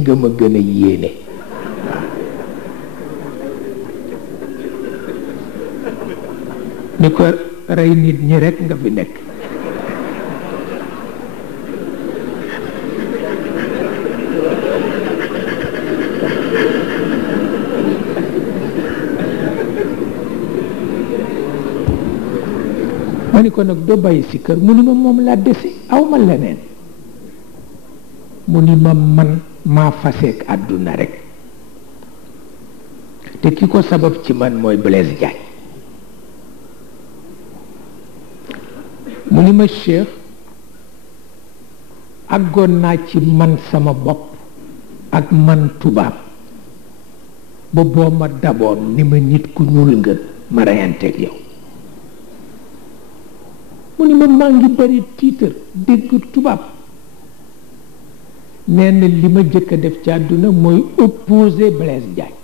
nga ma gën a yéene ni ko rey nit ñi rekk nga fi nekk ma ni ko nag doo bàyyi si kër mu ni ma moom laa desi aw ma leneen mu ni ma man maa faseek àdduna rekk te ki ko sabab ci man mooy Blaise Diagne mu ni ma Cheikh àggoon naa ci man sama bopp ak man tubaab ba boo ma daboon ni ma nit ku ñuul nga ma reyanteeg yow mu ni ma maa ngi bari tiitar dégg tubaab nee na li ma jëkk a def ci àdduna mooy opposé Blaise Diagne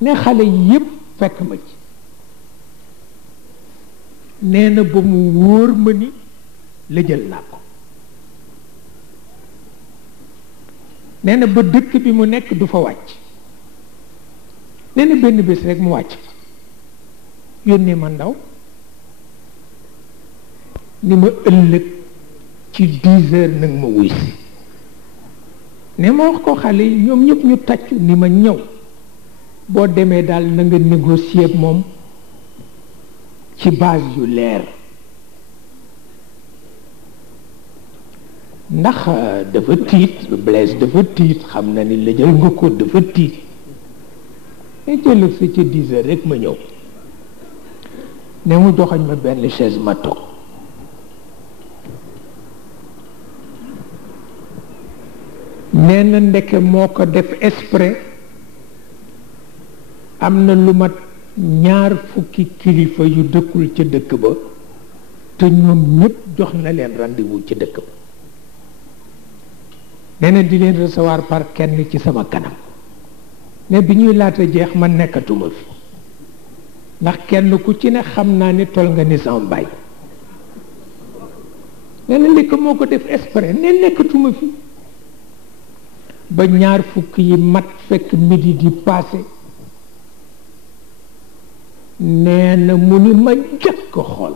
ne xale yépp fekk ma ci nee na ba mu wóor ma ni la jël naa ko nee na ba dëkk bi mu nekk du fa wàcc nee na benn bés rek mu wàcc yónnee ma ndaw ni ma ëllëg ci 10 heures nag ma wuy si ne ma wax ko xale yi ñoom ñëpp ñu tàccu ni ma ñëw boo demee daal na nga négocier ak moom ci base yu leer ndax dafa tiit Blaise dafa tiit xam na ni la jël nga ko dafa tiit ne jëlëg sa ci 10 heures rek ma ñëw ne mu joxañ ma benn chaise ma toog nee na ndeke moo ko def exprès am na lu mat 2 fukki kilifa yu dëkkul ca dëkk ba te ñoom ñëpp jox na leen rendez-vous ca dëkk ba nee na di leen recevoir par kenn ci sama kanam ne bi ñuy laata jeex man nekkatuma fi ndax kenn ku ci ne xam naa ni tol nga ni sama baay nee na li ko moo ko def exprès ne nekkatuma fi ba 2 fukk yi mat fekk midi di passé nee na mu ni ma jëkk ko xool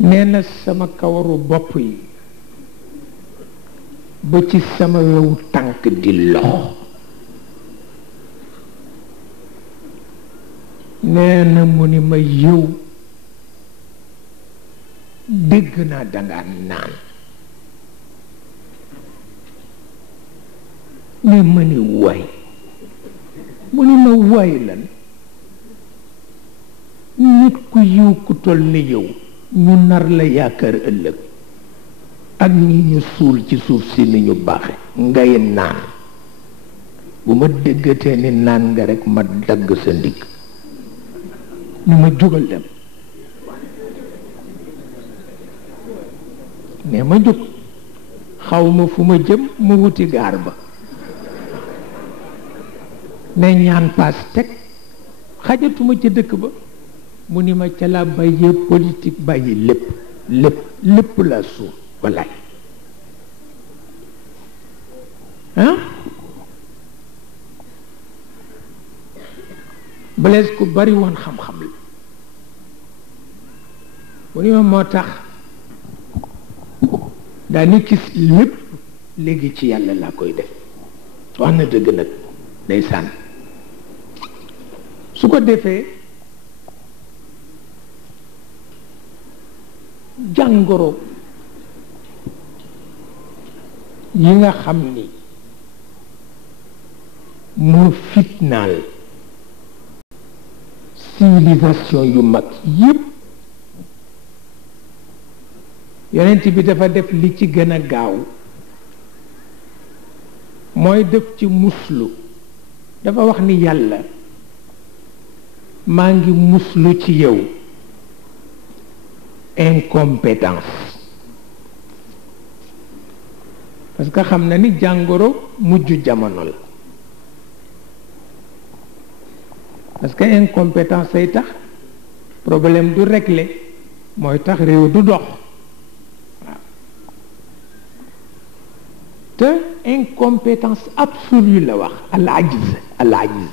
nee na sama kawaru bopp yi ba ci sama wewu tànk di loxo nee na mu ni ma yow dégg naa danga naan ne ma ni waay mu ni ma waay lan nit ku yiw ku toll ni yow ñu nar la yaakaar ëllëg ak ñi ñu suul ci suuf si ni ñu baaxe ngay naan bu ma déggatee ni naan nga rekk ma dagg sa ndigg ni ma jógal dem ne ma jóg xawma fu ma jëm ma wuti gaar ba ne ñaan paas teg xajatuma ca dëkk ba mu ni ma ca la bàyyee politique bàyyi lépp la suuf wallaay Blaise ku bari woon xam-xam la mu ni ma moo tax daani gis lépp léegi ci yàlla laa koy def wax na dëgg nag day sànn su ko defee jàngoro yi nga xam ni moo fitnaal civilisation yu mag yépp yonent bi dafa def li ci gën a gaaw mooy def ci muslu dafa wax ni yàlla maa ngi muslu ci yow incompétence parce que xam na ni jàngoro mujj jamono la parce que incompétence ay tax problème du réglé mooy tax réew du dox waaw te incompétence absolue la wax al ajiz al ajiz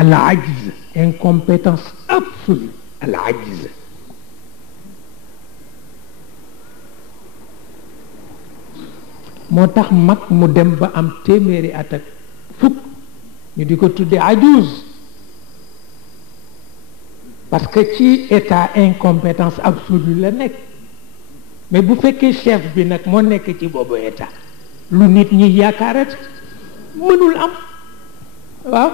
al ajiz incompétence absolue al ajiz moo tax mag mu dem ba am téeméeri at ak fukk ñu di ko tudde ajuz parce que ci état incompétence absolue la nekk mais bu fekkee chef bi nag moo nekk ci boobu état lu nit ñi yaakaarat mënul am waaw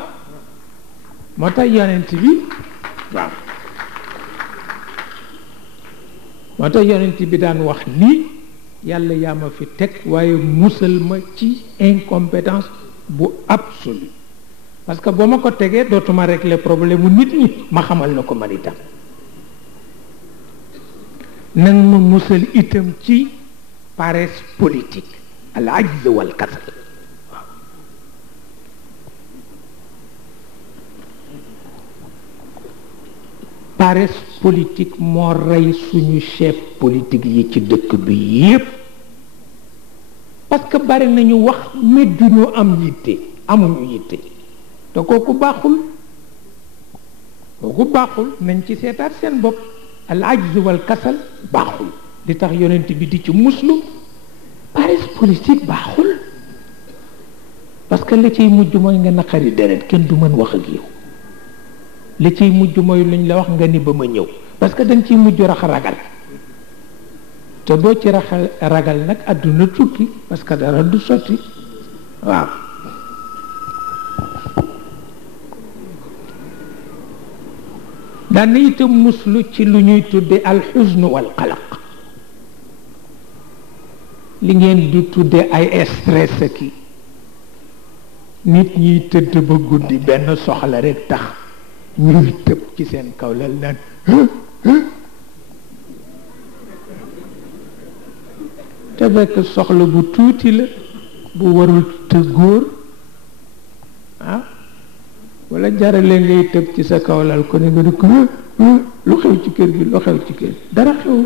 moo tax yonent bi waaw moo tax yonent bi daan wax ni yàlla yaa ma fi teg waaye musal ma ci incompétence bu absolue parce que boo ma ko tegee dootuma régler problème mu nit ñi ma xamal na ko man itam nang ma musal itam ci paresse politique al ajz wal kasal waaw paresse politique moo rey suñu chef politique yi ci dëkk bi yépp parce que bari nañu wax mais duñu am yitte amuñu yitte te kooku baaxul nañ ci seetaat seen bopp al ajz wal kasal baaxul li tax yonent bi di ci muslu paresse politique baaxul parce que la ciy mujj mooy nga naqari deret kenn du mën wax ak yow li ciy mujj mooy luñ la wax nga ni ba ma ñëw parce que dañ ciy mujj ragal te boo ci ragal nag àdduna tukki parce que dara du sotti waaw daan itam muslu ci lu ñuy tudde alxusnu wal qalaq li ngeen di tudde ay stress ki nit ñiy tëdd ba guddi benn soxla rek tax ñuy tëb ci seen kaw lal naan te fekk soxla bu tuuti la bu warul te góor ah wala jarale ngay tëb ci sa kaw lal ko ne nga ne ko lu xew ci kër gi lu xew ci kër gi dara xew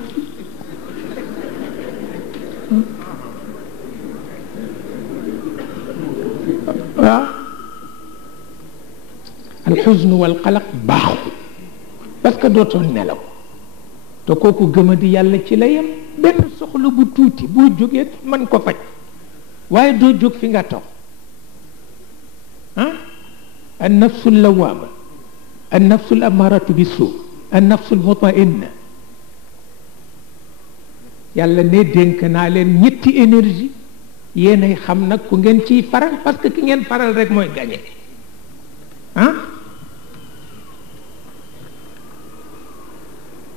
waaw alxusnu wal qalaq baaxul parce que dootoon nelaw te kooku gëma di yàlla ci la yem benn soxla bu tuuti boo jógee mën ko faj waaye doo jóg fi nga toog ah an nafsu lawaama an nafsu l amaratu bi suu an nafsu l mutmainna yàlla ne dénk naa leen ñetti énergie yéenay xam nag ku ngeen ciy faral parce que ki ngeen faral rek mooy gañe ah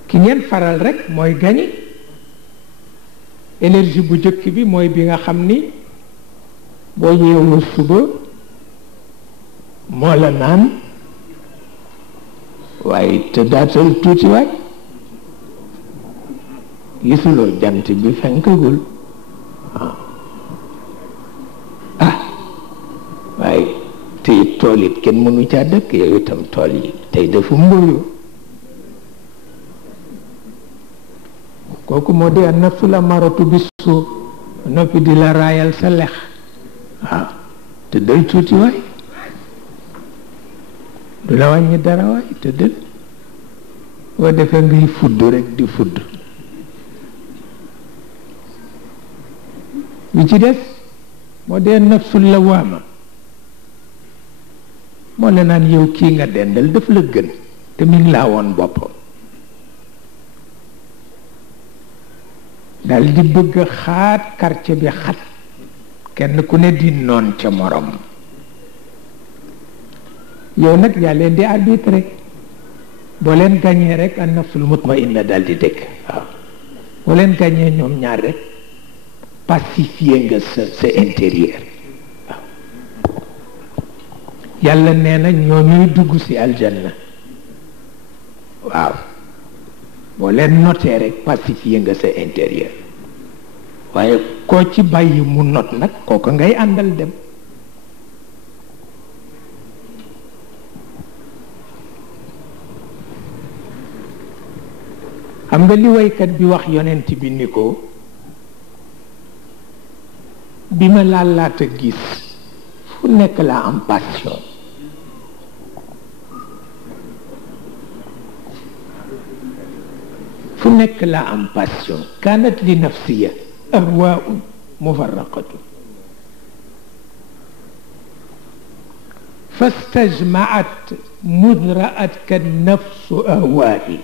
ki ngeen faral rek mooy gañe énergie bu jëkk bi mooy bi nga xam ni boo yeewoo suba moo la naan waaye te daatal tuuti waay gisuloo jant bi fenkagul waaye te tool it kenn mënu caa dëkk yow itam tool yi tey dafa mbóoyu kooku moo di an nafsu la maratu bi suu noppi di la raayal sa lex waaw te dal tuuti waay du la wàññi dara waay te dal boo defee ngay fudd rek di fudd li ci des moo dee nafsul lawaama moo la naan yow kii nga dendal daf la gën te mi ngi laa woon boppam dal di bëgg xaat quartier bi xat kenn ku ne di noon ca morom yow nag yaa leen di arbitre boo leen gañee rek an nafsul mutmainna dal di dëkk waaw boo leen gañee ñoom ñaar rek pacifier nga sa intérieur waaw yàlla nee na ñoo ñuy dugg ci aljanna waaw boo leen notee rek pacifier nga sa intérieur waaye koo ci bàyyi mu not nag kooku ngay àndal dem xam nga li waykat bi wax yonent bi ni ko bi ma laata gis fu nekk laa am passion fu nekk laa am passion kanat li nafsiya ahwaun mufarraqatu fastajmaat mudraat ka nafsu ahwaai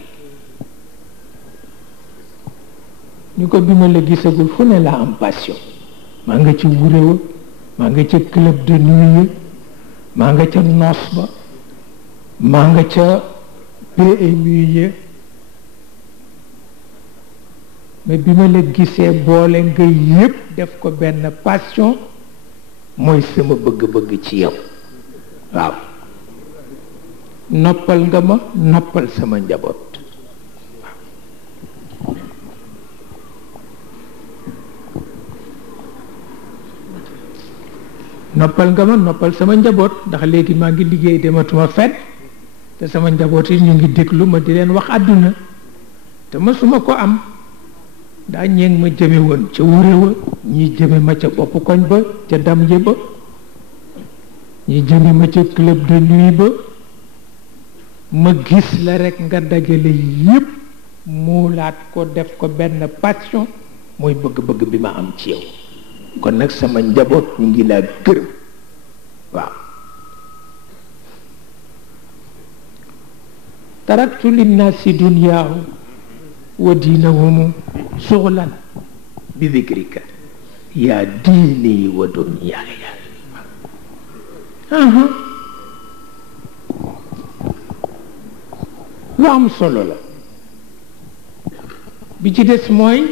ñu ko bi ma la gisagul fu ne laa am passion maa nga ca wuréwa maa nga ca club de nuit maa nga ca noos ba maa nga ca PMU ya mais bi ma la gisee boole nga yépp def ko benn passion mooy sama bëgg-bëgg ci yow waaw noppal nga ma noppal sama njaboot noppal nga ma noppal sama njaboot ndax léegi maa ngi liggéey dematuma fet te sama njaboot yi ñu ngi déglu ma di leen wax àdduna te mësuma ko am daa ñeeng ma jëme woon ca wuréwa ñi jëme ma ca bopp koñ ba ca dam yi ba ñi jëme ma ca club de nuit ba ma gis la rekk nga dajale yépp muulaat ko def ko benn passion mooy bëgg-bëgg bi ma am ci yow kon nag sama njaboot ñu ngi laa gërëm waaw taraktu linnaasi dunyaahu wa diinahum suxlan bi dikrika yaa diini wa dunyaaya lu am solo la bi ci des mooy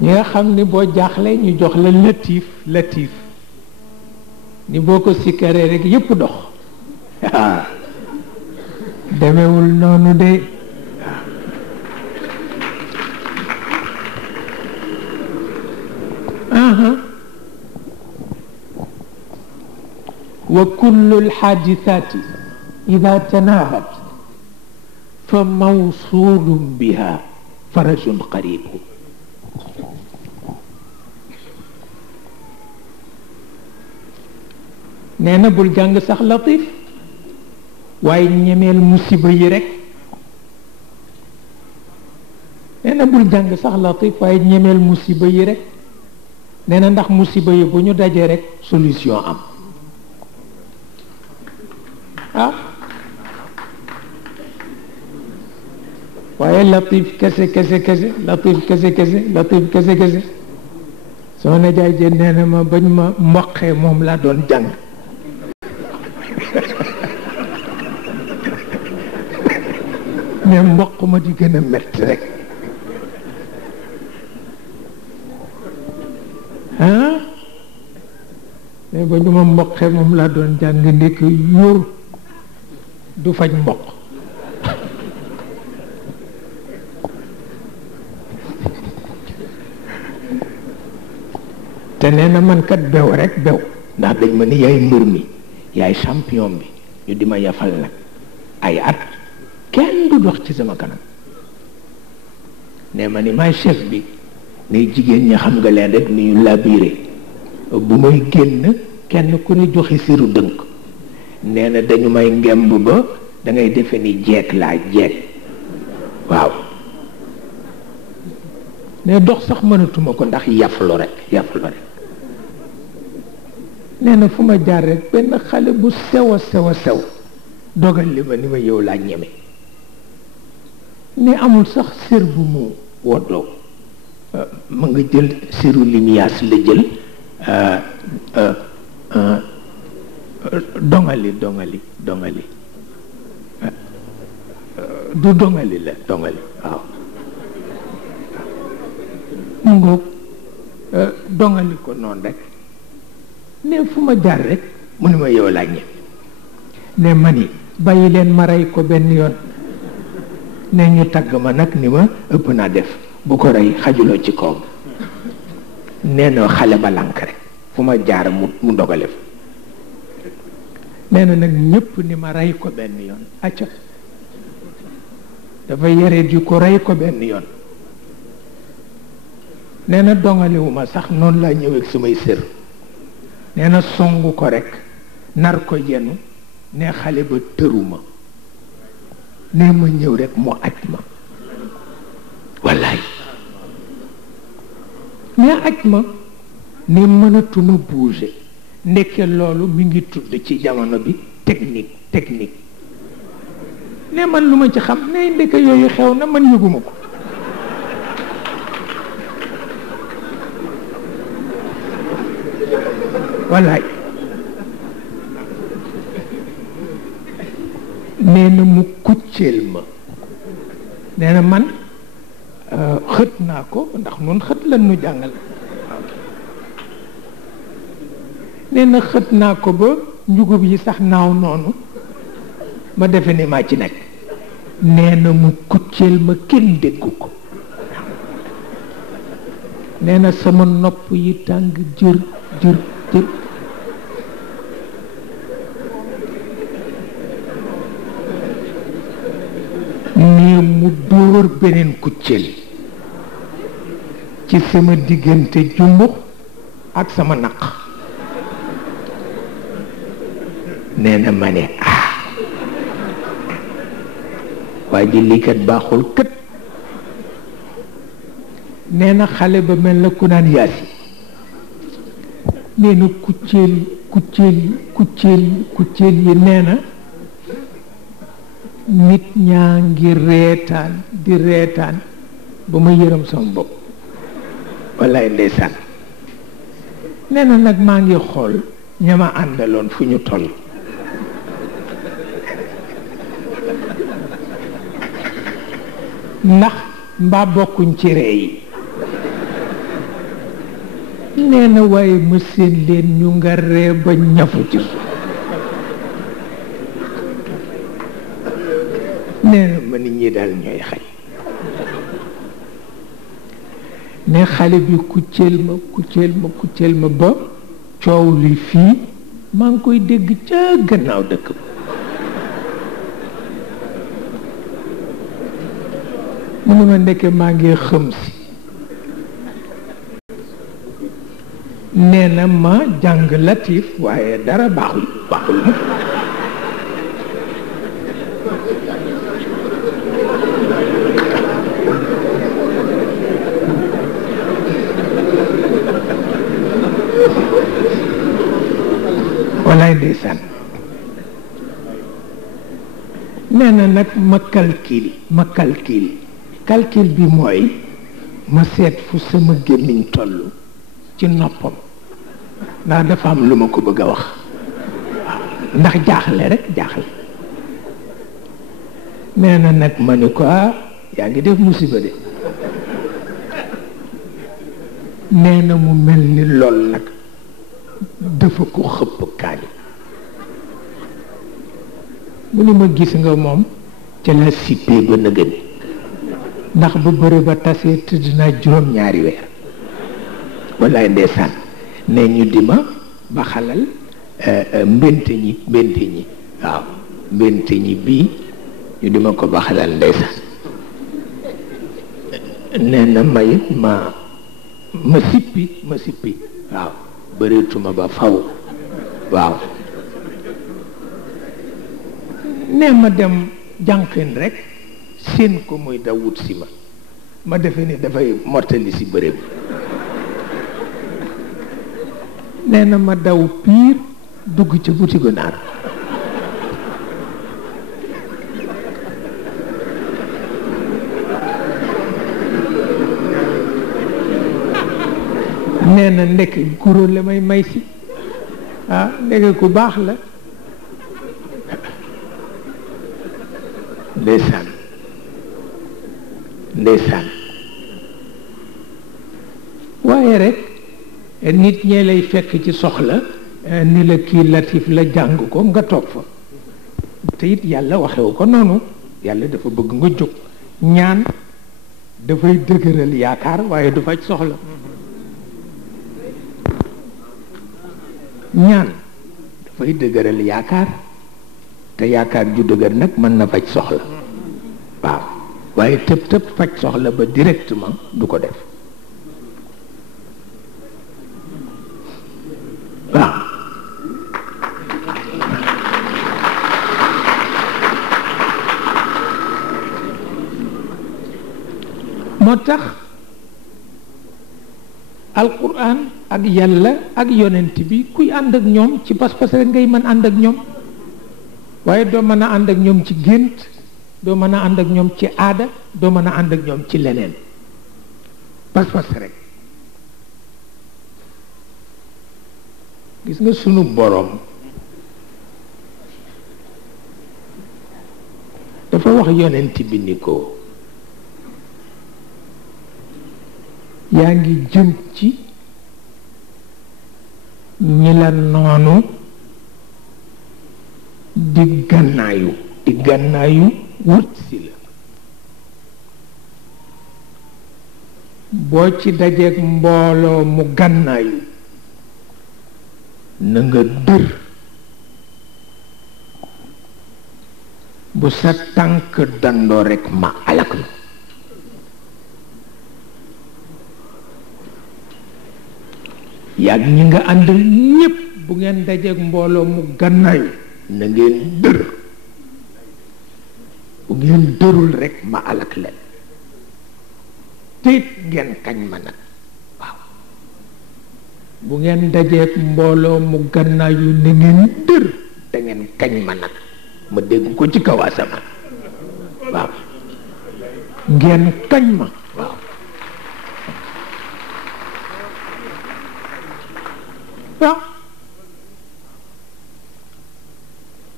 ñi nga xam ni boo jaaxle ñu jox la latif ni boo ko sikkaree rek yépp dox demewul noonu de wa kullu alxaadisati ida tanahat fa mawsulun biha farajun qaribu nee na bul jàng sax latif waaye ñemeel musiba yi rek nee na bul jàng sax latif waaye ñemeel musiba yi rek nee na ndax musiba yi bu ñu dajee rek solution am waaye latif kese soo na jaay jën nee na ma bañ ma mboqee moom laa doon jàng mais mboq ma di gën a metti rek mais ba ñu ma mboqee moom laa doon jàng ndekk yóor du faj mboq te nee na man kat bew rek bew ndax dañ ma ni yaay mbër mi yaay champion bi ñu di ma yafal nag ay at kenn du dox ci sama kanam ne ma ni maay chef bi ne jigéen ñi xam nga leen rek ni ñu labiré bu may génn kenn ku ne joxe siru dënk nee na dañu may ngemb ba da ngay defe ni jeeg laa jeeg waaw ne dox sax mënatuma ko ndax yaflu rek nee na fu ma jaar rek benn xale bu sew a sew dogal li ma ni ma yow laa ñeme ne amul sax sér bu mu woddoo ma nga jël séru limiyaas la jël dongali du dongali la dongali waaw mu ngoog dongali ko noonu rek ne fu ma jaar rek mu ne ma yow laa ñeme ne ma ni bàyyi leen ma rey ko benn yoon ne ñu tagg ma nag ni ma ëpp naa def bu ko rey xajuloo ci kawam nee na xale ba lànk rek fu ma jaar mu dogale fa nee na nag ñëpp ni ma rey ko benn yoon acca dafa yare ji ko rey ko benn yoon nee na dongalewuma sax noonu laa ñëwee ak samay sër nee na songu ko rek nar ko yenu ne xale ba tëruma ne ma ñëw rek mu aj ma wallaay ne aj ma ne mënatuma bouger ndekke loolu mi ngi tudd ci jamono bi technique ne man lu ma ci xam ne ndeke yooyu xew na man yëguma ko wallaay nee na mu kucceel ma nee na man xët naa ko ndax noonu xët lan nu jàngal nee na xët naa ko ba njugub yi sax naaw noonu ma defe ni maa ci nekk nee na mu kucceel ma kenn déggu ko nee na sama nopp yi tàng jër nee mu dóor beneen kucceel ci sama diggante jumbux ak sama naq nee na ma ne waa ji lii kat baaxul kët nee na xale ba mel na ku naan yaasi nee na kucceel yi nee na nit ñaa ngi reetaan di reetaan ba ma yërëm sama bopp wallaay ndeysaan nee na nag maa ngi xool ñama àndaloon fu ñu toll ndax mbaa bokkuñ ci ree yi nee na waaye ma seen leen ñu nga ree ba ñafu ci suuf nee na ma nit ñi daal ñooy xaj ne xale bi kucceel ma ba coow li fii maa ngi koy dégg ca gannaaw dëkk ba mu ne ma ndekke maa ngi xëm si nee na ma jàng latif waaye dara baaxul mu walaay ndeysaan nee na nag ma calcul bi mooy ma seet fu sama gémmiñ toll ci noppam ndax dafa am lu ma ko bëgg a wax ndax jaaxle nee na nag ma ni ko yaa ngi def musiba de nee na mu mel ni lool nag dafa ko xëpp kaani mu ni ma gis nga moom ca la sippee ba nëgëni ndax bu bëre ba tasee tëdd naa juróom-ñaari weer wallaay ndeysaan ne ñu di ma ba xalal mbénte ñi waaw mbénte ñi bii ñu di ma ko ba xalal ndeysaan nee na mayit ma sippi waaw bëreetuma ba faw waaw nee ma dem jànqin rek seen ko muy daw wut si ma defe ni dafay mottali si bëre bi nee na ma daw piir dugg ca butigu naar nee na ndekk guro la may si ndekk ku baax la ndeysaan waaye rek nit ñee lay fekk ci soxla ni la kii latif la jàng ko nga toog fa te it yàlla waxewu ko noonu yàlla dafa bëgg nga jóg ñaan dafay dëgëral yaakaar waaye du faj soxla ñaan fay dëgëral yaakaar te yaakaar ju dëgër nag mën na faj soxla waaw waaye tëb tëb faj soxla ba directement du ko def waaw moo tax alquran ak yàlla ak yonent bi kuy ànd ak ñoom ci pas-pas rek ngay mën ànd ak ñoom waaye doo mën a ànd ak ñoom ci gént doo mën a ànd ak ñoom ci aada doo mën a ànd ak ñoom ci leneen pas-pas rek gis nga sunu boroom dafa wax yonent bi ni ko yaa ngi jëm ci ñi la noonu di gànnaayu wut si la boo ci dajeek mbooloo mu gànnaayu na nga dër bu sa tànk dandoo rekk ma alak la yàgg ñi nga àndal ñépp bu ngeen dajeek mbooloo mu gànnaayu na ngeen dër bu ngeen dërul rekk ma alak leen téet ngeen kañ ma nag waaw bu ngeen dajeek mbooloo mu gànnaayu na ngeen dër da ngeen kañ ma nag ma dégg ko ci kaw asamaan waaw ngeen kañ ma waaw waaw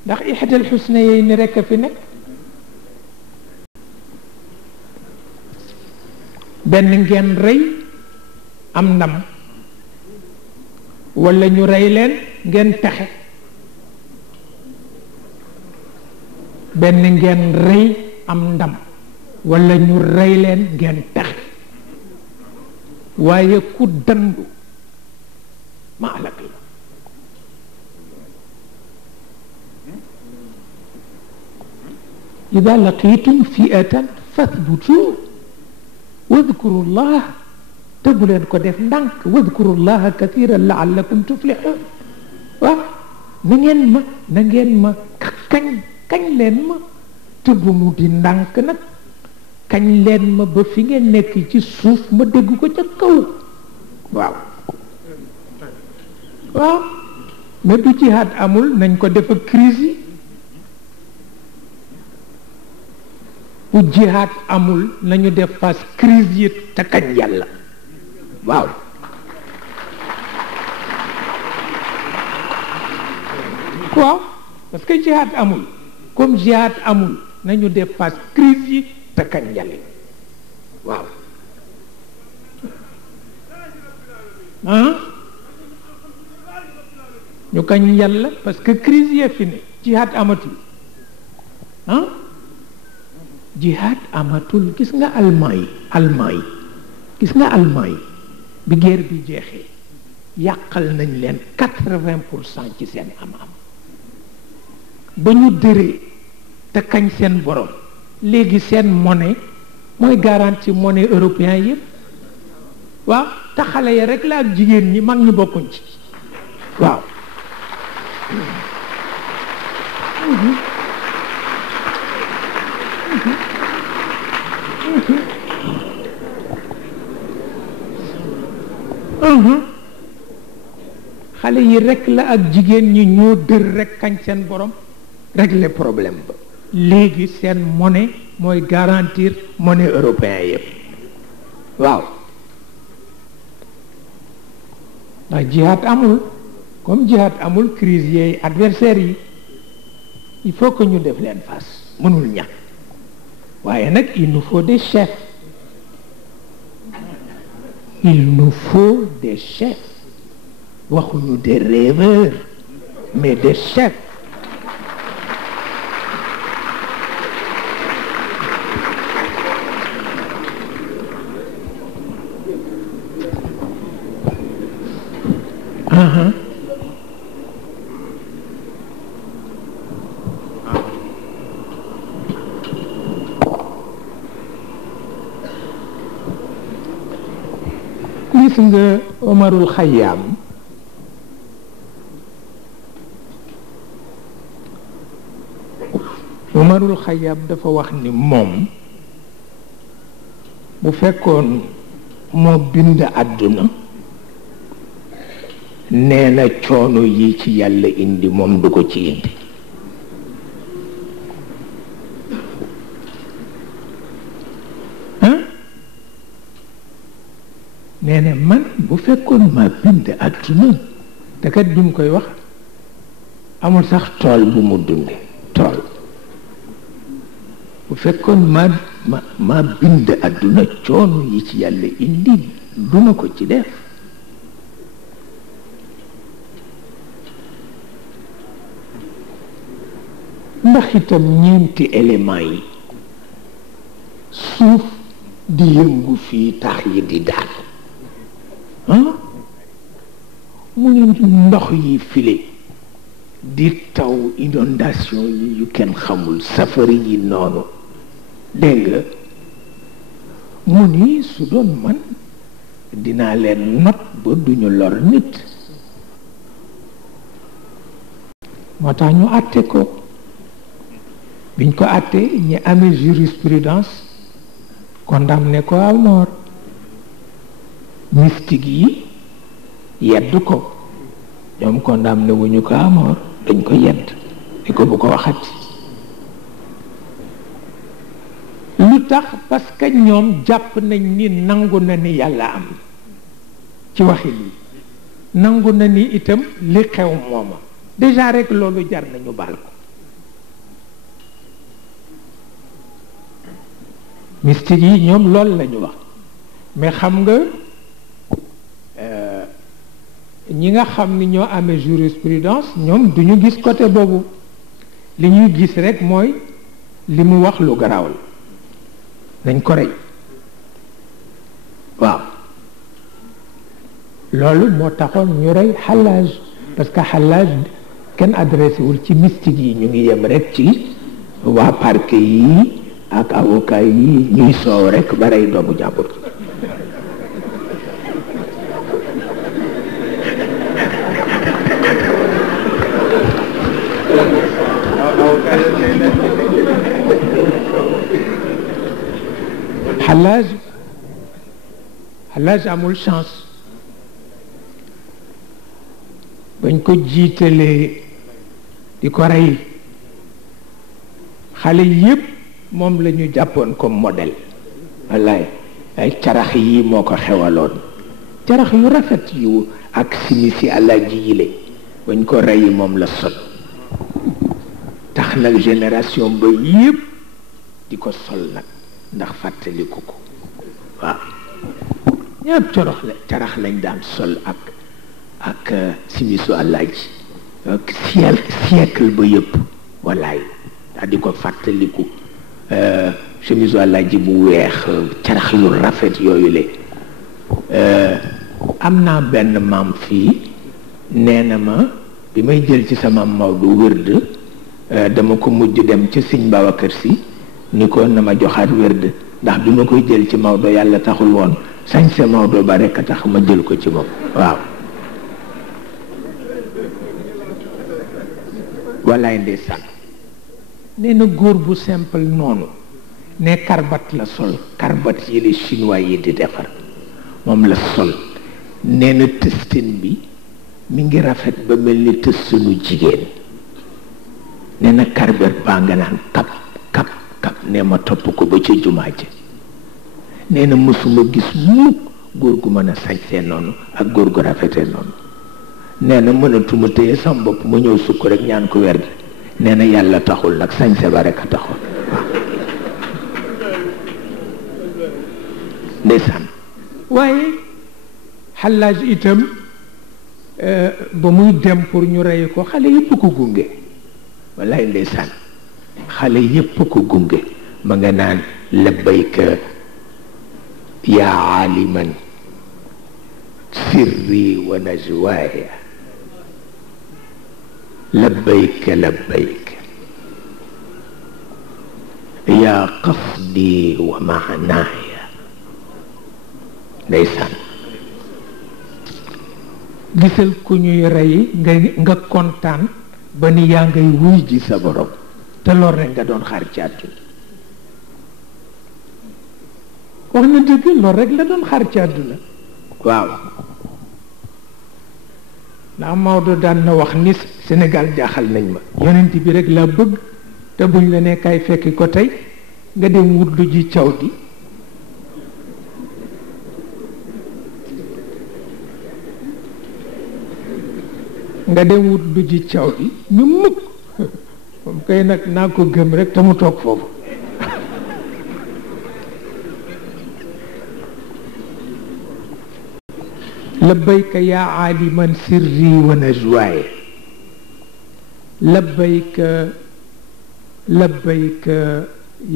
ndax ixdal xusna yey ni rekk a fi nekk benn ngeen rey am ndam walla ñu rey leen ngeen texe benn ngeen rey am ndam walla ñu rey leen ngeen texe waaye ku dandu ma alak la ida laqitum fi'atan fathbutu wadkuru llah te bu leen ko def ndànk wadkuru llaha kathiran laallakum tuflihun waaw na ngeen ma kañ leen ma te bu mu di ndànk nag kañ leen ma ba fi ngeen nekk ci suuf ma dégg ko ca kaw waaw waaw mais du jihaad amul nañ ko def ak crise yi bu jihaad amul nañu def face crise yi te kañ yàlla waaw waaw parce que jihaad amul comme jihaad amul nañu def face crise yi te kañ yàlla waaw ñu kañ yàlla parce que crise yee fi ne jihaad amatul jihaad amatul gis nga allemand yi gis nga allemand yi bi guerre bi jeexee yàqal nañ leen 80% ci seen am-am ba ñu dëree te kañ seen borom léegi seen monnaie mooy garantie monnaie européen yëpp waaw te xale ya rek la ak jigéen ñi mag ñi bokkuñ ci waaw xale yi rek la ak jigéen ñi ñoo dër rek kañ seen borom régler problème ba léegi seen monnaie mooy garantir monnaie européen yëpp waaw ndax jihaad amul comme jihaad amul crise yeey adversaires yi il faut que ñu def leen face mënul ñàkk waaye nag il nous faut des chefs il nous faut des chefs waxuñu des rêveurs mais des chefs nga Omarul Xayaam Omarul Xayaam dafa wax ni moom bu fekkoon moo bind àdduna nee na coono yi ci yàlla indi moom du ko ci indi nee na man bu fekkoon maa bind àdduna te kat bi mu koy wax amul sax tool bu mu dunde tool bu fekkoon maa bind àdduna coono yi ci yàlla indi duma ko ci def ndax itam ñeenti éléments yi suuf di yëngu fii tax yi di daal mu ne ndox yi file di taw inondation yi yu kenn xamul safari yi noonu dégg nga mu ni su doon man dinaa leen not ba duñu lor nit moo tax ñu àtte ko biñ ko àtte ñi amee jurisprudence condamné ko à mort mystique yi yedd ko ñoom condamné wuñu ko à mort dañ ko yedd ni ko bu ko waxati lu tax parce que ñoom jàpp nañ ni nangu na ni yàlla am ci waxin yi nangu na ni itam li xew mooma déjà rek loolu jar nañu baal ko mystique yi ñoom loolu lañu wax mais xam nga ñi nga xam ni ñoo amee jurisprudence ñoom duñu gis côté boobu li ñuy gis rek mooy li mu wax lu garaaw la dañ ko rey waaw loolu moo taxoon ñu rey Xallaaj parce que Xallaaj kenn adressé wul ci mystique yi ñu ngi yem rek ci waa parquet yi ak avocat yi ñuy soow rek ba rey doomu jàmbur Xallaaj amul chance bañ ko jiitalee di ko rey xale yépp moom la ñu jàppoon comme modèle wallaay ay carax yi moo ko xewaloon carax yu rafet yu ak simisi àllaaji yile bañ ko rey moom la sol tax nag génération ba yépp di ko sol nag ndax fàttaliku ko waaw ñëpp carax lañ daan sol ak simisu àllaaji ak siècle ba yépp wallaay daal di ko fàttaliku chemise àllaaji bu weex carax yu rafet yooyu le am naa benn maam fii nee na ma bi may jël ci sama Maodo wërd dama ko mujj dem ca Sëñ Babacar Si ni ko na ma joxaat wërd ndax bi ma koy jël ci Maodo yàlla taxul woon sañse Maodo ba rekk a tax ma jël ko ci moom waaw wallaay ndeysaan nee na góor bu simple noonu ne karbat la sol karbat yi les chinois yi di defar moom la sol nee na tëstin bi mi ngi rafet ba mel ni tëstinu jigéen nee na karbet baa nga naan kap kap kap nee ma topp ko ba ca jumaa ji nee na mësuma gis mukk góor gu mën a sañsee noonu ak góor gu rafetee noonu nee na mënatuma téye sam bopp ma ñëw sukk rek ñaan ko werd nee na yàlla taxul nag sañse ba rek a taxul ndeysaan waaye Xallaaj itam ba muy dem pour ñu rey ko xale yépp ko gunge wallaay ndeysaan xale yépp ko gunge ma nga naan labbayka yaa aaliman sirri wa najwaaya labbayka labbayka yaa qasdi wa maanaaya ndeysaan gisal ku ñuy rey nga kontaan ba ni yaa ngay wuy ji sa borom te lool rek nga doon xaar ci àdduna wax na dëgg lool rek la doon xaar ci àdduna waaw ndax Maodo daan na wax ni Sénégal jaaxal nañ ma yonent bi rek laa bëgg te buñ la ne kay fekki ko tey nga dem wut lu ji caw di nga dem wut lu ji caw di ñu mukk moom kay nag naa ko gëm rek te mu toog foofu labbayka yaa aaliman sirri wa najwaaya labbayka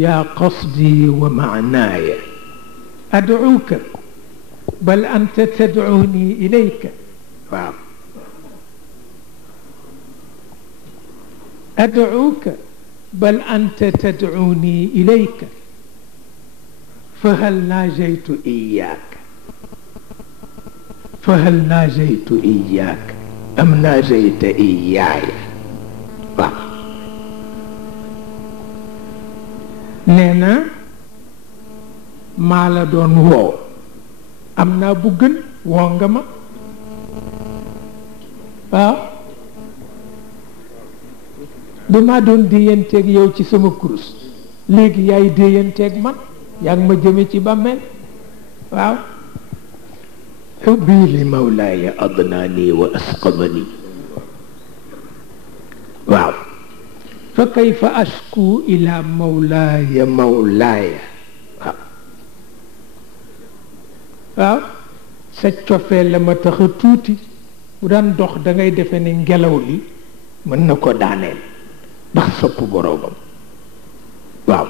yaa qasdi wa maanaaya ad'uuka bal anta tad'uuni ilayka waaw ad'uuka bal anta tad'uuni ilayka fahal naajaytu iyyaaka fahal naajaytu iyyaaka am naajayta iyyaaya waaw nee na maa la doon woo am naa bu gën woo nga ma waaw bi maa doon déyanteeg yow ci sama kurus léegi yaay déyanteeg man yaa ngi ma jëme ci bàmmeel waaw xubbi li mawlaaya adnaani wa asqamani waaw fa kayfa ashku ila mawlaaya mawlaaya waaw waaw sa cofee la ma tax a tuuti bu daan dox da ngay defe ne ngelaw li mën na ko daaneel ndax sopp boroomam waaw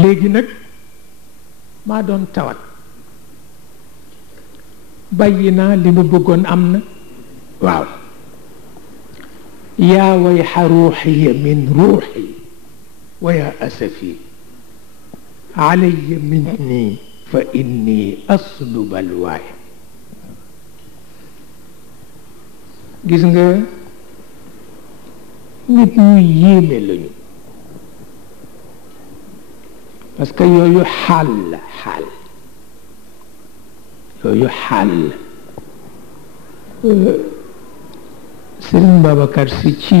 léegi nag maa doon tawat bàyyi naa li mu bëggoon am na waaw yaa wayxa ruuxiya min ruuxi wa yaa asafi alayya minni fa inni aslub alwaaya gis nga nit ñu yéeme lañu parce que yooyu xaal la xaal yooyu xaal la Sëriñ Babacar Si ci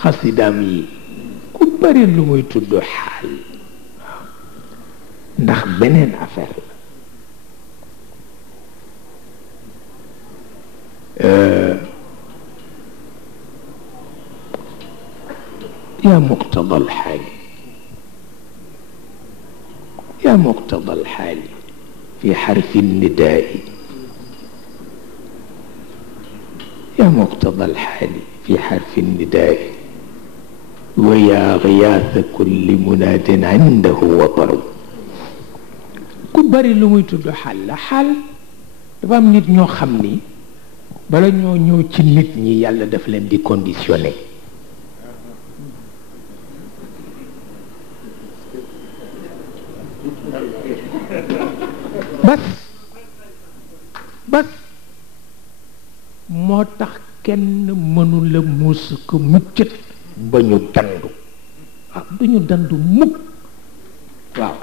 xasidaam yi ku bari lu muy tudd xaal waaw ndax beneen affaire la yaa muqtada alxaali yaa muqtada alxaali fi xarfi nidaai yaa muqtada alxaali fi xarfi nidaai wa yaa giyaasa kulli munaadin indahu wataru ku bari lu muy tudd xaal la xaal dafa am nit ñoo xam ni bala ñoo ñëw ci nit ñi yàlla daf leen di conditionné bas moo tax kenn mënula muus ko muccat ba ñu dandu waaw du ñu dandu mukk waaw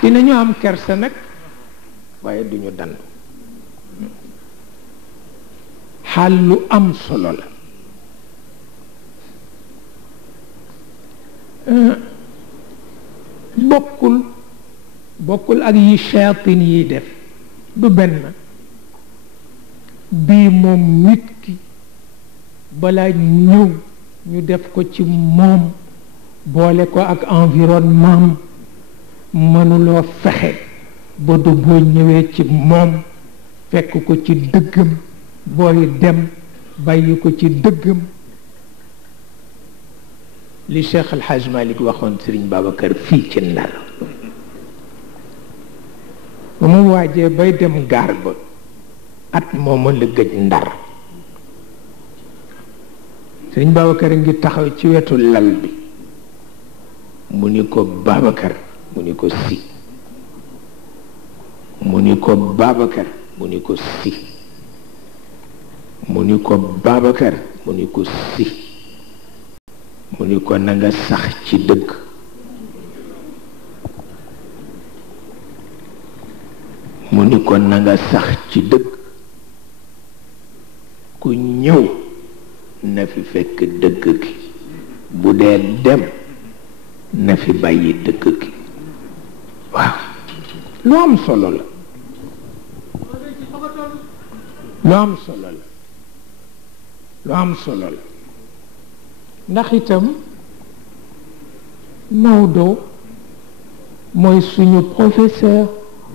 dinañu am kersa nag waaye du ñu dandu xaal lu am solo la bokkul ak yi shayatin yi def du benn bii moom nit ki balaa ñëw ñu def ko ci moom boole ko ak environnement mënuloo fexe ba du boo ñëwee ci moom fekk ko ci dëggam booy dem bàyyi ko ci dëggam li Cheikh El Hadj Malick waxoon Serigne Babacar fii ci Ndar ba mu waajee bay dem gaar ba at mooma la gëj Ndar Serigne Babacar a ngi taxaw ci wetu lal bi mu ni ko Babacar mu ni ko si mu ni ko Babacar mu ni ko si mu ni ko Babacar mu ni ko si mu ni ko na nga sax ci dëgg mu ni ko na nga sax ci dëgg ku ñëw na fi fekk dëgg gi bu dee dem na fi bàyyi dëgg gi waaw lu am solo la lu am solo la lu am solo la ndax itam Maodo mooy suñu professeur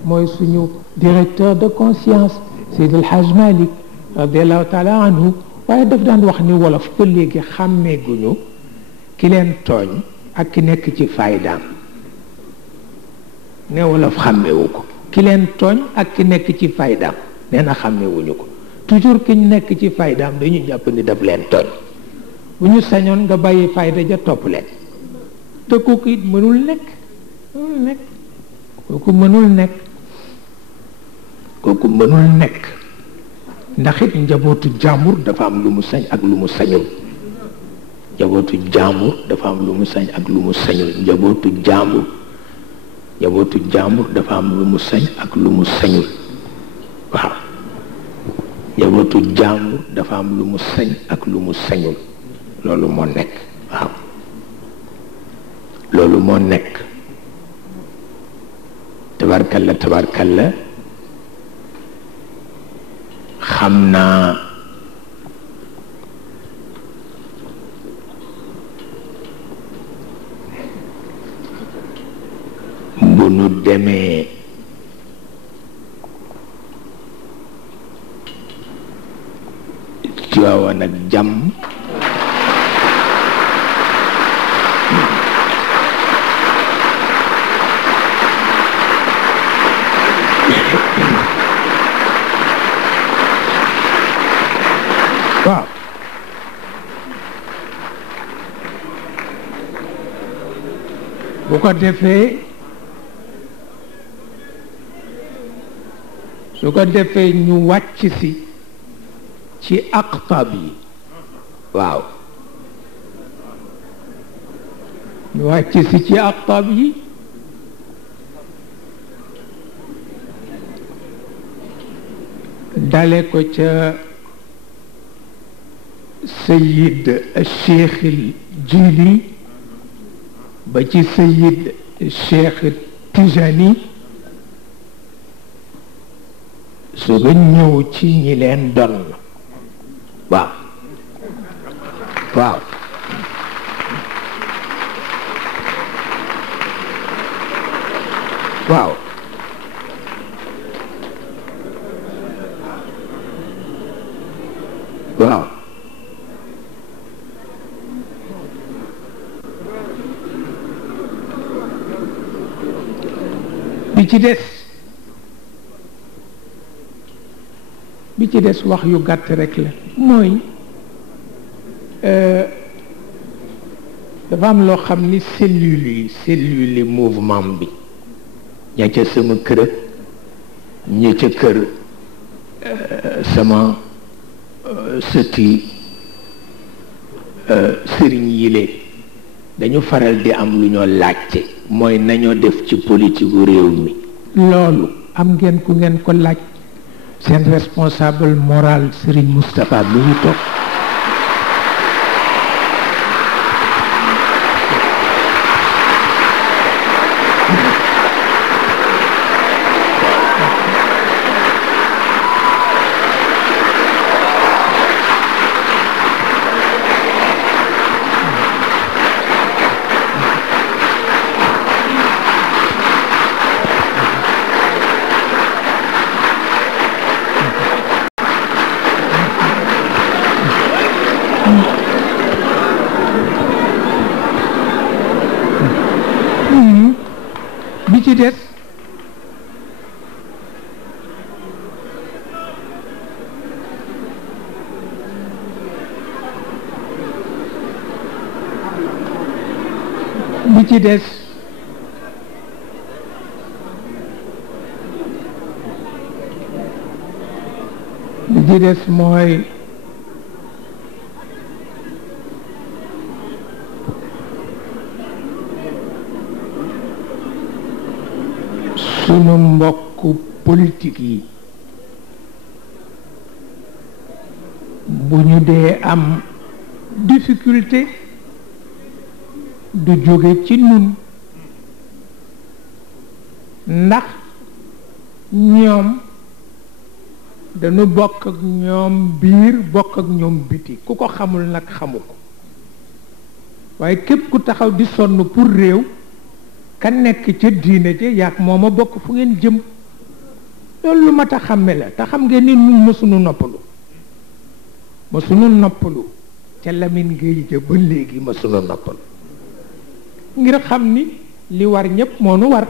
mooy suñu directeur de conscience Seydi El Hadj Malick radiallahu taala anhu waaye daf daan wax ni wolof ba léegi xàmmeeguñu ki leen tooñ ak ki nekk ci faydaam ne wolof xàmmeewu ko ki leen tooñ ak ki nekk ci faydaam nee na xàmmeewuñu ko toujours ki nekk ci faydaam dañu jàpp ni daf leen tooñ bu ñu sañoon nga bàyyi fayda ja topp leen te kooku it mënul nekk kooku mënul nekk ndax it njabootu jàmbur dafa am lu mu sañ ak lu mu sañul njabootu jàmbur dafa am lu mu sañ ak lu mu sañul njabootu jàmbur dafa am lu mu sañ ak lu mu sañul waaw njabootu jàmbur dafa am lu mu sañ ak lu mu sañul loolu moo nekk waaw loolu moo nekk tabarkalla xam naa bu nu demee Tiwaawan ak jàmm waaw bu ko defee su ko defee ñu wàcc si ci aqtab yi waaw ñu wàcc si ci aqtab yi dale ko ca Sayid Cheikh Jili ba ci Sayid Cheikh Tijani su nga ñëw ci ñi leen doon waaw waaw waaw waaw bi ci des wax yu gàtt rek la mooy dafa am loo xam ni cellule mouvement bi ña ca sama kër ña ca kër sama sëti sëriñ yile dañu faral di am lu ñoo laajte mooy nañoo def ci politique gu réew mi loolu am ngeen ku ngeen ko laaj seen responsable moral Serigne Moustapha mi ngi toog bi ci des bi ci des di des mooy sunu mbokku politique yi bu ñu dee am difficulté du jóge ci nun ndax ñoom dañu bokk ak ñoom biir bokk ak ñoom biti ku ko xamul nag xamu ko waaye képp ku taxaw di sonn pour réew ka nekk ca diine ja yaak mooma bokk fu ngeen jëm loolu lu mat a xàmme la te xam ngeen ni nun mësunu noppalu ca Lamine Gueye ja ba léegi mësunu noppalu ngir xam ni li war ñépp moo nu war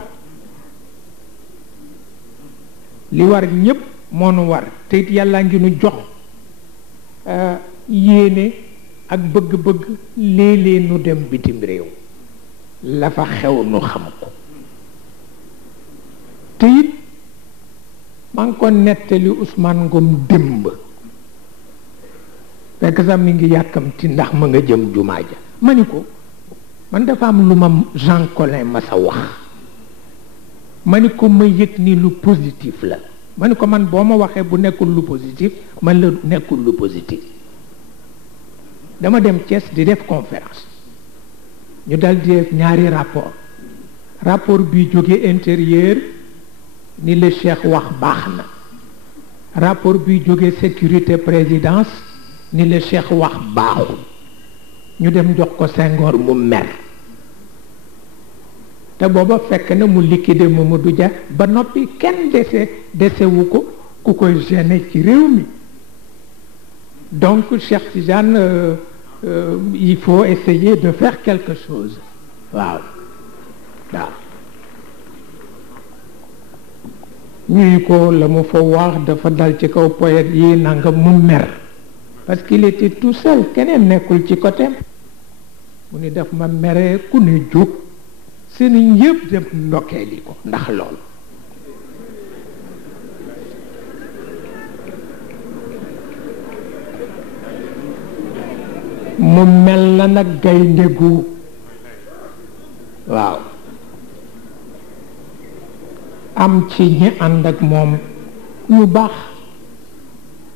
li war ñépp moo nu war te it yàlla ngi nu jox yéene ak bëgg-bëgg léeg-léeg nu dem bitim réew la fa xew nu xam ko te it maa ngi ko nettali Ousmane Ngom démb fekk sax mi ngi yàkkamti ndax ma nga jëm jumaa ja ma ni ko man dafa am lu ma Jean Collin ma sa wax ma ni ko ma yëg ni lu positif la ma ni ko man boo ma waxee bu nekkul lu positif man la nekkul lu positif dama dem Thiès di def conférence ñu dal di def ñaari rapport bi jóge intérieur ni le cheikh wax baax na rapport bi jóge sécurité présidence ni le cheikh wax baaxul ñu dem jox ko Senghor mu mer te booba fekk na mu liquidé Mamadou Dia ba noppi kenn desewu ko ku koy gêné ci réew mi donc Cheikh Tidiane il faut essayer de faire quelque chose waaw ñuy ko la mu fa wax dafa dal ci kaw poète yi nanga mu mer parce qu'il était tout seul keneen nekkul ci côté mu ni daf ma mere ku ne jóg seen yëpp dem ndokkeeli ko ndax lool mu mel na nag gaynde gu waaw am ci ñi ànd ak moom ñu baax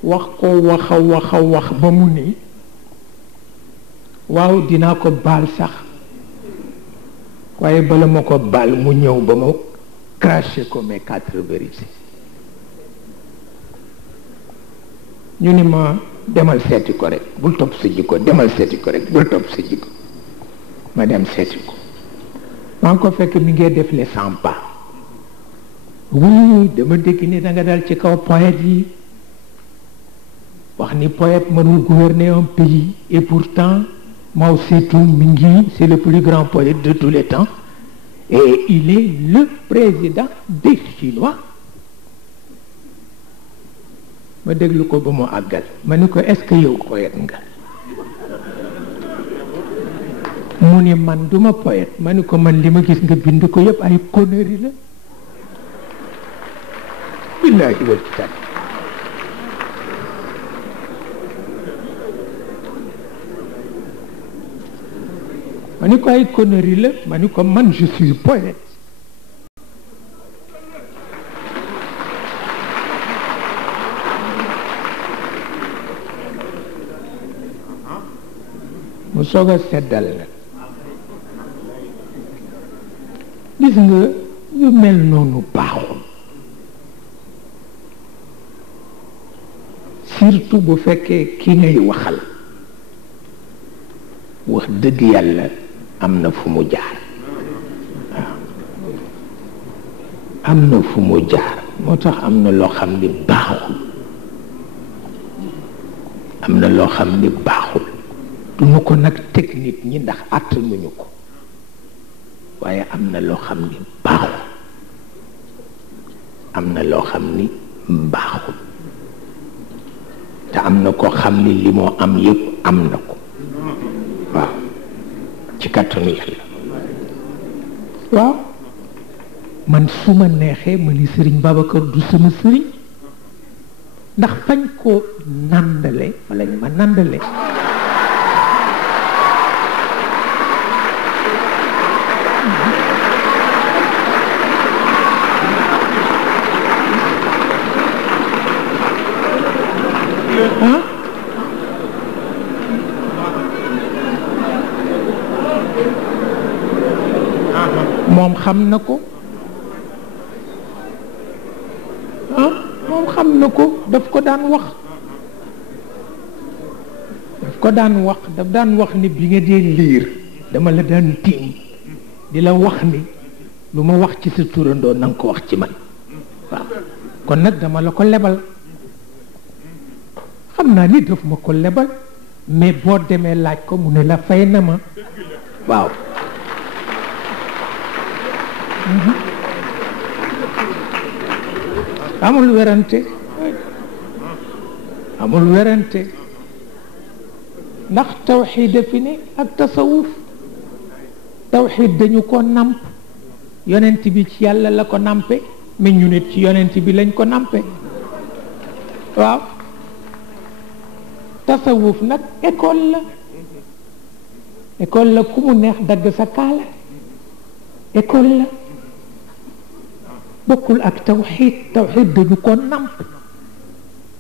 wax ko wax ba mu ni waaw dinaa ko baal sax waaye bala ma ko baal mu ñëw ba ma craché ko mes 4 vérités ñu ni ma demal seeti ko rek bul topp sa jikko demal seeti ko rek bul topp sa jikko ma dem seeti ko maa ngi ko fekk mi ngi def les 100 pas oui dama dégg ni da nga dal ci kaw poète yi wax ni poète mënul gouverner un pays et pourtant Mao Tse-tung mi ngi c'est le plus grand poète de tous les temps et il est le président des Chinois ma déglu ko ba mu àggal ma ni ko est-ce que yow poète nga mu ni man duma poète ma ni ko man li ma gis nga bind ko yëpp ay conneries la billahi wal kitab ma ni ko ay conneries la ma ni ko man je suis poète mu soog a seddal la gis nga yu mel noonu baaxul surtout bu fekkee ki ngay waxal wax dëgg yàlla am na fu mu jaar waaw am na fu mu jaar moo tax am na loo xam ni baaxul am na loo xam ni baaxul du ñu ko nag teg nit ñi ndax àttanuñu ko waaye am na loo xam ni baaxul am na loo xam ni baaxul te am na ko xam ni li moo am yëpp am na ko waaw ci kàttanu yàlla waaw man su ma neexee ma ni sëriñ Babacar du sama sëriñ ndax fañ ko nàndale wala ñu ma nàndale moom xam na ko moom xam na ko daf ko daan wax daf daan wax ni bi nga dee liir dama la daan tiim di la wax ni lu ma wax ci sa turandoo na nga ko wax ci man waaw kon nag dama la ko lebal xam naa ni daf ma ko lebal mais boo demee laaj ko mu ne la fay na ma waaw amul werante ndax tawxiid fi ne ak tasawuf tawxiid dañu ko namp yonent bi ci yàlla la ko nampe mais ñu nit ci yonent bi lañ ko nampe waaw tasawuf nag école la ku mu neex dagg sa kaala école la bokkul ak tawxiid dañu ko namp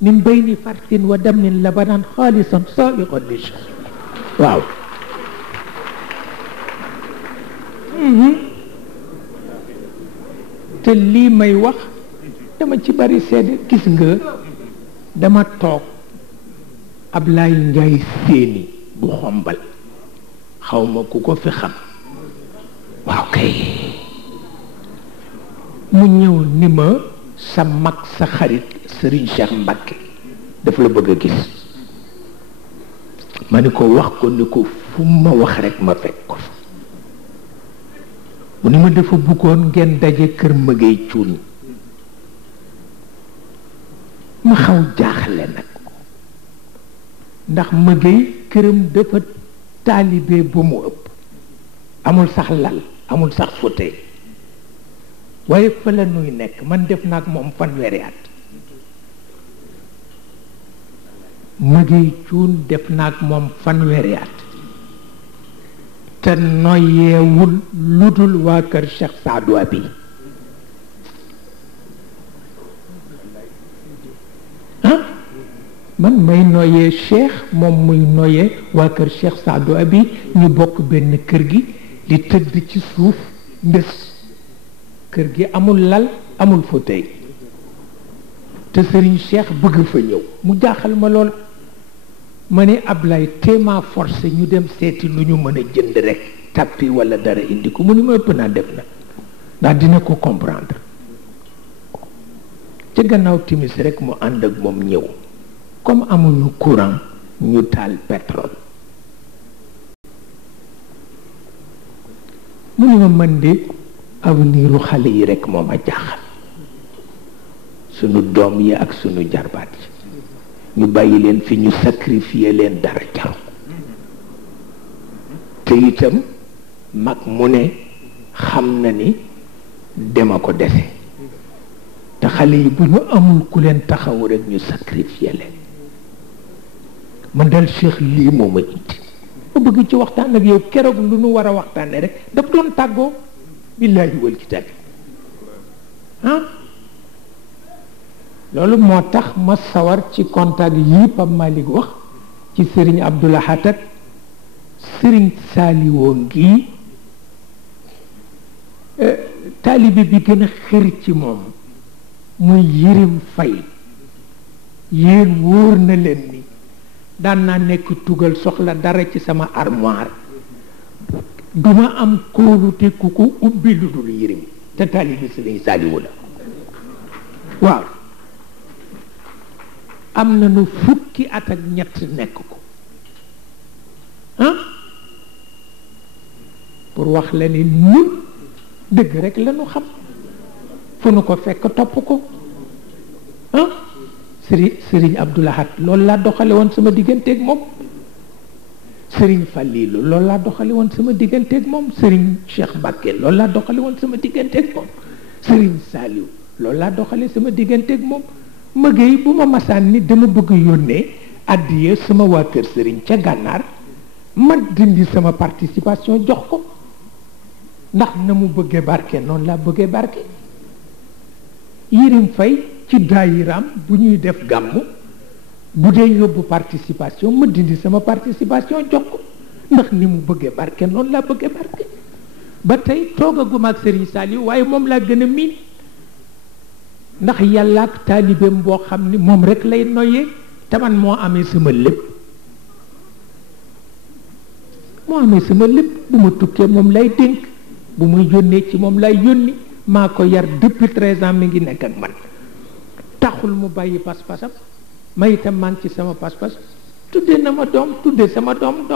min bayni fartin wa damin labanan xaalisan saa'iqan li shurb waaw te lii may wax dama ci bari seede gis nga dama toog Ablaye Njaay Séeni bu Xombal xawma ku ko fi xam waaw kay mu ñëw ni ma sa mag sa xarit Serigne Cheikh Mbacké daf la bëgg a gis ma ni ko wax ko ni ko fu ma wax rek ma fekk ko fa mu ni ma dafa bëggoon ngeen daje kër Mëgey Cuun ma xaw jaaxle nag ndax Mëgey këram dafa taalibe ba mu ëpp amul sax lal amul sax fauteuil waaye fa la nuy nekk man def naag moom fanweeri at Mëgey Cuun def naag moom fanweeri at te noyeewul lu dul waa kër Cheikh Saadu Abi man may noyee Cheikh moom muy noyee waa kër Cheikh Saadu Abi ñu bokk benn kër gi di tëdd ci suuf ndës kër gi amul lal amul fauteuil te Serigne Cheikh bëgg fa ñëw mu jaaxal ma lool ma ne Ablaye téema forcé ñu dem seeti lu ñu mën a jënd rek tappi wala dara indi ko mu ni ma ëpp naa def na ndax dina ko comprendre ca gannaaw timis rek mu ànd ak moom ñëw comme amuñu courant ñu taal pétrole mu ni ma man de aveniru xale yi rek moo ma jaaxal sunu doom yi ak sunu jarbaat yi ñu bàyyi leen fi ñu sacrifier leen dara jaru te itam mag mu ne xam na ni dema ko dese te xale yi bu ñu amul ku leen taxaw rek ñu sacrifier leen man dal Cheikh lii moo ma indi ma bëgg ci waxtaan ak yow keroog lu nu war a waxtaane rek daf doon tàggoo billaahi wal kitaabi loolu moo tax ma sawar ci contact yi Pape Malick wax ci Serigne Abdou Lahad ak Serigne Saliou ngi taalibe bi gën a xër ci moom muy Yirim Fay yéen wóor na leen ni daan naa nekk tugal soxla dara ci sama armoire duma am kóolute ku ko ubbi lu dul Yirim te taalibe Serigne Saliou la waaw am na nu fukki at ak ñett nekk ko pour wax la ni ñun dëgg rek la ñu xam fu nu ko fekk topp ko Serigne Abdou Lahad loolu laa doxale woon sama digganteeg moom Serigne Fallilou loolu laa doxale woon sama digganteeg moom Serigne Cheikh Mbacké loolu laa doxale woon sama digganteeg moom Serigne Saliou loolu laa doxale sama digganteeg moom mëgéey bu ma masaan ni dama bëgg yónnee addiya sama waa kër sëriñ ca gànnaar ma dindi sama participation jox ko ndax na mu bëggee barke noonu laa bëggee barke. Yérim Fay ci daayiraam bu ñuy def gàmmu bu dee yóbbu participation ma dindi sama participation jox ko ndax ni mu bëggee barke noonu laa bëggee barke. ba tey toogaguma ak Serigne Saliou waaye moom laa gën a miin ndax yàlla ak taalibeem boo xam ni moom rek lay noyyee te man moo amee sama lépp bu ma tukkee moom lay dénk bu muy yónnee ci moom lay yónni maa ko yar depuis 13 ans mi ngi nekk ak man taxul mu bàyyi pas-pasam ma itam maa ngi ci sama pas-pas tuddee na ma doom tuddee sama doom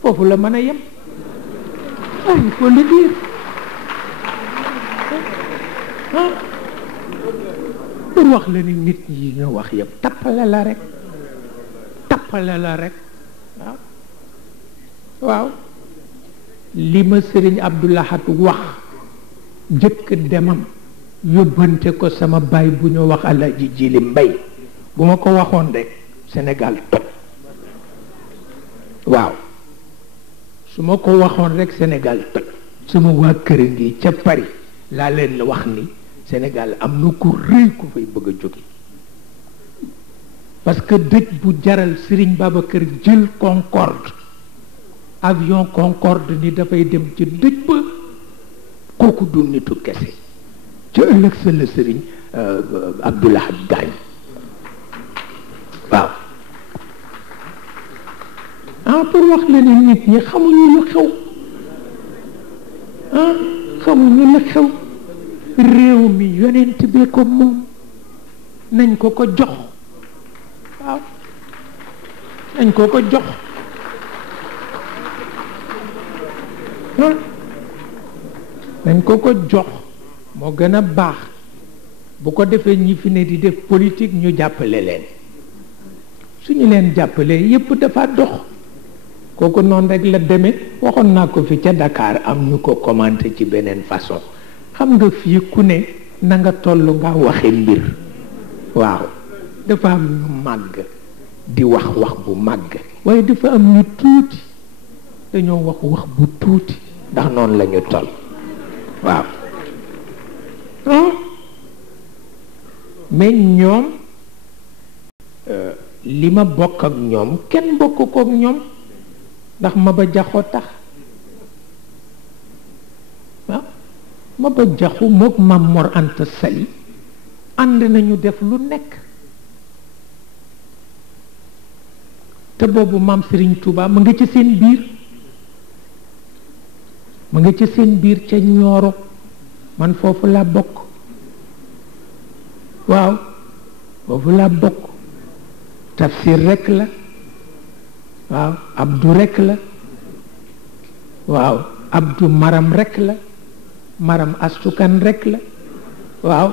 foofu la mën a yem il faut le dire pour wax la ni nit ñi ñoo wax yëpp tappale la rek waaw li ma sëriñ Abdou Lahad wax jëkk demam yóbbante ko sama baay bu ñu wax Alaaji Jili Mbay bu ma ko waxoon rek Sénégal toj waaw su ma ko waxoon rek Sénégal toj sama waa kër ngi ca Paris laa leen wax ni Sénégal am na ku rëy ku fay bëgg a jóge parce que dëj bu jaral Serigne Babacar jël Concorde avion Concorde ni dafay dem ci dëj ba kooku du nitu kese ca ëllëg sa la Serigne Abdou Lahad gaañ waaw pour wax la ne nit ñi xamuñu lu xew xamuñu lu xew réew mi yonent bee ko moom nañ ko ko jox waaw nañ ko ko jox nañ ko ko jox moo gën a baax bu ko defee ñi fi ne di def politique ñu jàppale leen suñu leen jàppalee yépp dafa dox kooku noonu rek la demee waxoon naa ko fi ca Dakar am ñu ko commenté ci beneen façon xam nga fii ku ne na nga toll nga waxe mbir waaw dafa am ñu màgg di wax bu màgg waaye dafa am ñu tuuti dañoo wax bu tuuti ndax noonu la ñu toll waaw mais ñoom li ma bokk ak ñoom kenn bokk ko ak ñoom ndax Maba Jaxu tax waaw Maba Jaxu mook Mam Mor Anta Sali ànd nañu def lu nekk te boobu Maam Serigne Touba mu nga ci seen biir ca Ñooro man foofu laa bokk waaw foofu laa bokk tafsir rekk la waaw Abdou rekk la waaw Abdou Maram rekk la Maram Astukan rekk la waaw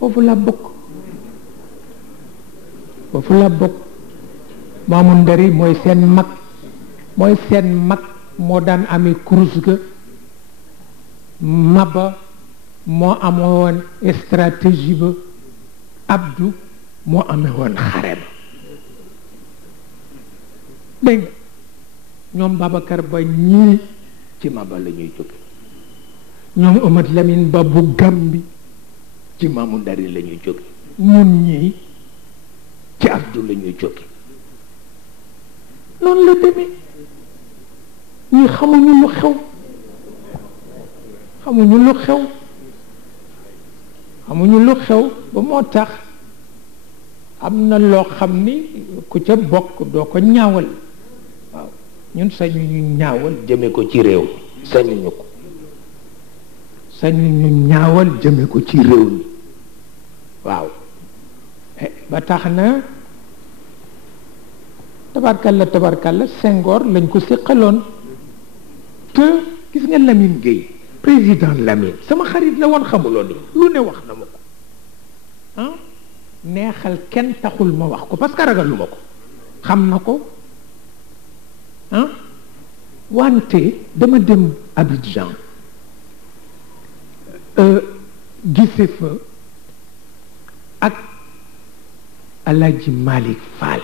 foofu laa bokk Maamu Ndari mooy seen mag moo daan amee kurus ga Maba moo amoon stratégie ba Abdou moo amee woon xare ba dégg nga ñoom Babacar Ba ñii ci Maba la ñuy jóge ñoom Amat Lamine Ba bu Gambi ci Maamu Ndari la ñuy jóge ñun ñii ci Abdou la ñuy jóge noonu la demee ñi xamuñu lu xew ba moo tax am na loo xam ni ku ca bokk doo ko ñaawal waaw ñun sañuñu ñaawal jëme ko ci réew mi sañuñu ñaawal jëme ko ci réew mi waaw ba tax na tabarkalla Senghor lañ ko séqaloon te gis nga Lamine Gueye président Lamine sama xarit la woon xamuloon ni lu ne wax na ma ko neexal kenn taxul ma wax ko parce que ragalu ma ko xam na ko wante dama dem Abidjan gise fa ak Alaaji Malick Fall.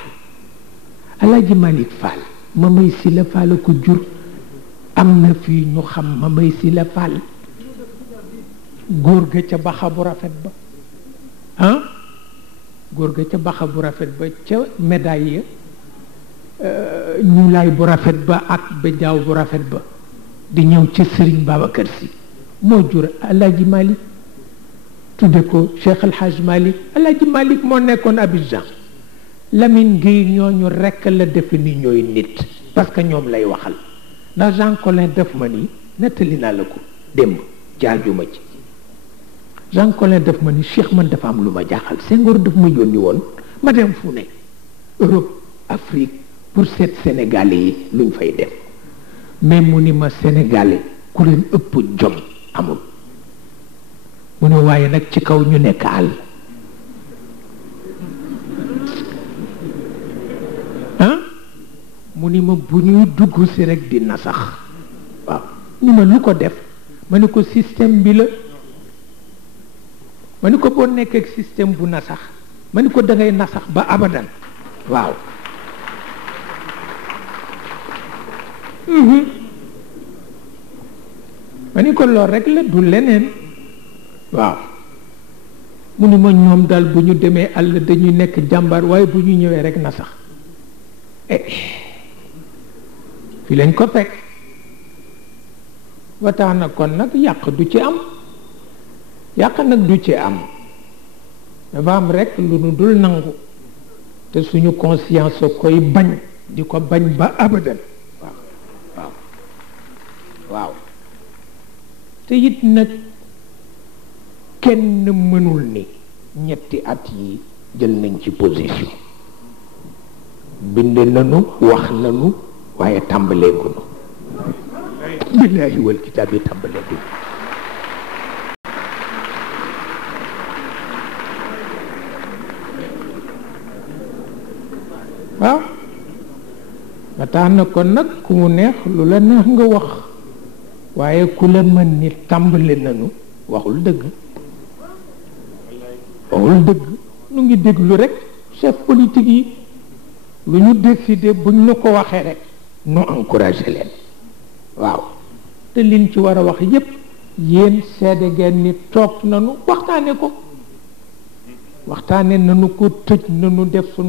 Alaaji Malick Fall Mamay Sila Fall ko jur. am na fii ñu xam Mamay Sila Fall góor ga ca baxa bu rafet ba góor ga ca baxa bu rafet ba ca médaille ñuulaay bu rafet ba ak béjaaw bu rafet ba di ñëw ca Sëriñ Babacar Si moo jur Alaaji Malick tudde ko Cheikh El Hadj Malick. Alaaji Malick moo nekkoon Abidjan. Lamine Gueye ñooñu rekk la defe ni ñooy nit parce que ñoom lay waxal ndax Jean Collin def ma ni nettali naa la ko démb jaajuma ci. Jean Collin def ma ni Cheikh man dafa am lu ma jaaxal Senghor daf ma yónni woon ma dem fu ne Europe Afrique pour seet Sénégalais yi luñ fay def mais mu ni ma Sénégalais ku leen ëpp jom amul mu ne waaye nag ci kaw ñu nekk àll mu ni ma bu ñuy dugg si rek di nasax waaw ni ma lu ko def ma ni ko système bi la ma ni ko boo nekk ak système bu nasax ma ni ko da ngay nasax ba abadan waaw ma ni ko lool rek la du leneen waaw mu ni ma ñoom daal bu ñu demee àll dañuy nekk jàmbaar waaye bu ñu ñëwee rek nasax fi lañ ko fekk ba tax na kon nag yàq du ci am yàq nag du ci am dafa am rekk lu nu dul nangu te suñu conscience koy bañ di ko bañ ba abadan waaw waaw waaw te it nag kenn mënul ni ñetti at yi jël nañ ci position bind nañu wax nañu waaye tàmbaleegunu billaahi wal kitaab yi tàmbaleegunu waaw ba tax na kon nag ku mu neex lu la neex nga wax waaye ku la mën ni tàmbale nañu waxul dëgg waxul dëgg nu ngi déglu rek chef politique yi lu ñu décidé buñ la ko waxee rek nu encouragé leen waaw te liñ ci war a wax yépp yéen seede ngeen ni toog nanu waxtaane ko waxtaane nanu ko tëj nanu def sunu